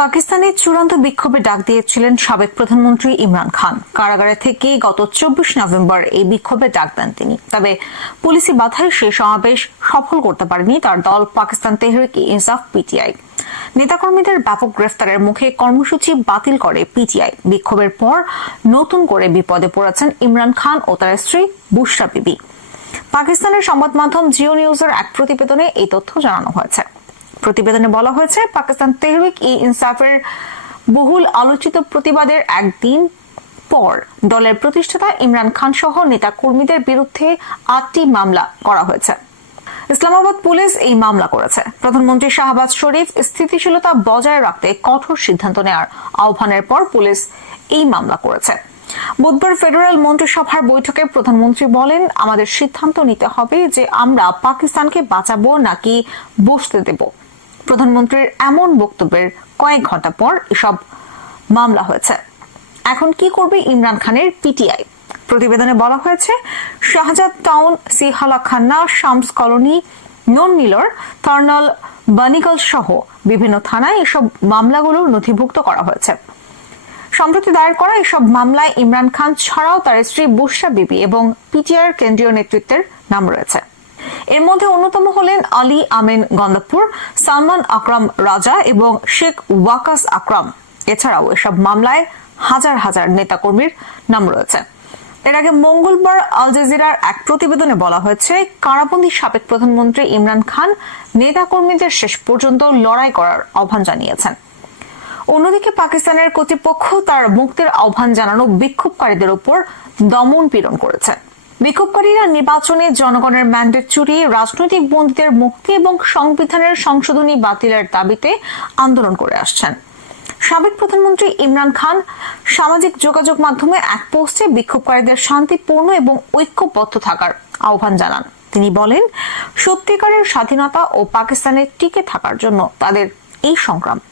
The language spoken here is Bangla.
পাকিস্তানে চূড়ান্ত বিক্ষোভে ডাক দিয়েছিলেন সাবেক প্রধানমন্ত্রী ইমরান খান। কারাগারে থেকে গত 24 নভেম্বর এই বিক্ষোভে ডাক দেন তিনি। তবে পুলিশি বাধায় সেই সমাবেশ সফল করতে পারেনি তার দল পাকিস্তান তেহরিক-ই-ইনসাফ পিটিআই। নেতাকর্মীদের ব্যাপক গ্রেফতারের মুখে কর্মসূচি বাতিল করে পিটিআই। বিক্ষোভের পর নতুন করে বিপদে পড়েছেন ইমরান খান ও তার স্ত্রী বুশরা বিবি। পাকিস্তানের সংবাদ মাধ্যম জিও নিউজের এক প্রতিবেদনে এই তথ্য জানানো হয়েছে। প্রতিবেদনে বলা হয়েছে, পাকিস্তান তেহরিক-ই-ইনসাফের বহুল আলোচিত প্রতিবাদের একদিন পর দলের প্রতিষ্ঠাতা ইমরান খান সহ নেতা কর্মীদের বিরুদ্ধে 8টি মামলা করা হয়েছে। ইসলামাবাদ পুলিশ এই মামলা করেছে। প্রধানমন্ত্রী শাহবাজ শরীফ স্থিতিশীলতা বজায় রাখতে কঠোর সিদ্ধান্ত নেওয়ার আহ্বানের পর পুলিশ এই মামলা করেছে। বুধবার ফেডারেল মন্ত্রিসভার বৈঠকে প্রধানমন্ত্রী বলেন, আমাদের সিদ্ধান্ত নিতে হবে যে আমরা পাকিস্তানকে বাঁচাবো নাকি বসতে দেব। প্রধানমন্ত্রীর এমন বক্তব্যের কয়েক ঘন্টা পর এসব মামলা হয়েছে। এখন কি করবে ইমরান খানের পিটিআই? প্রতিবেদনে বলা হয়েছে, শাহজাদ টাউন, সিহালা খান্না, শামস কলোনি, নুন মিলর, থার্নাল, বানিগল সহ বিভিন্ন থানায় এসব মামলাগুলো নথিভুক্ত করা হয়েছে। সম্প্রতি দায়ের করা এসব মামলায় ইমরান খান ছাড়াও তার স্ত্রী বুশরা বিবি এবং পিটিআইয়ের কেন্দ্রীয় নেতৃত্বের নাম রয়েছে। এর মধ্যে অন্যতম হলেন আলী আমিন গন্দাপুর, সালমান আকরাম রাজা এবং শেখ ওয়াকাস আকরাম। এছাড়াও এসব মামলায় হাজার হাজার নেতাকর্মীর নাম রয়েছে। এর আগে মঙ্গলবার আল জাজিরার এক প্রতিবেদনে বলা হয়েছে, কারাবন্দী সাবেক প্রধানমন্ত্রী ইমরান খান নেতাকর্মীদের শেষ পর্যন্ত লড়াই করার আহ্বান জানিয়েছেন। অন্যদিকে পাকিস্তানের কর্তৃপক্ষ তার মুক্তির আহ্বান জানানো বিক্ষোভকারীদের উপর দমন পীড়ন করেছে। বিক্ষোভকারীরা নির্বাচনে জনগণের ম্যান্ডেট চুরি, রাজনৈতিক বন্দীদের মুক্তি এবং সংবিধানের সংশোধনী বাতিলের দাবিতে আন্দোলন করে আসছেন। সাবেক প্রধানমন্ত্রী ইমরান খান সামাজিক যোগাযোগ মাধ্যমে এক পোস্টে বিক্ষোভকারীদের শান্তিপূর্ণ এবং ঐক্যবদ্ধ থাকার আহ্বান জানান। তিনি বলেন, সত্যিকারের স্বাধীনতা ও পাকিস্তানে টিকে থাকার জন্য তাদের এই সংগ্রাম।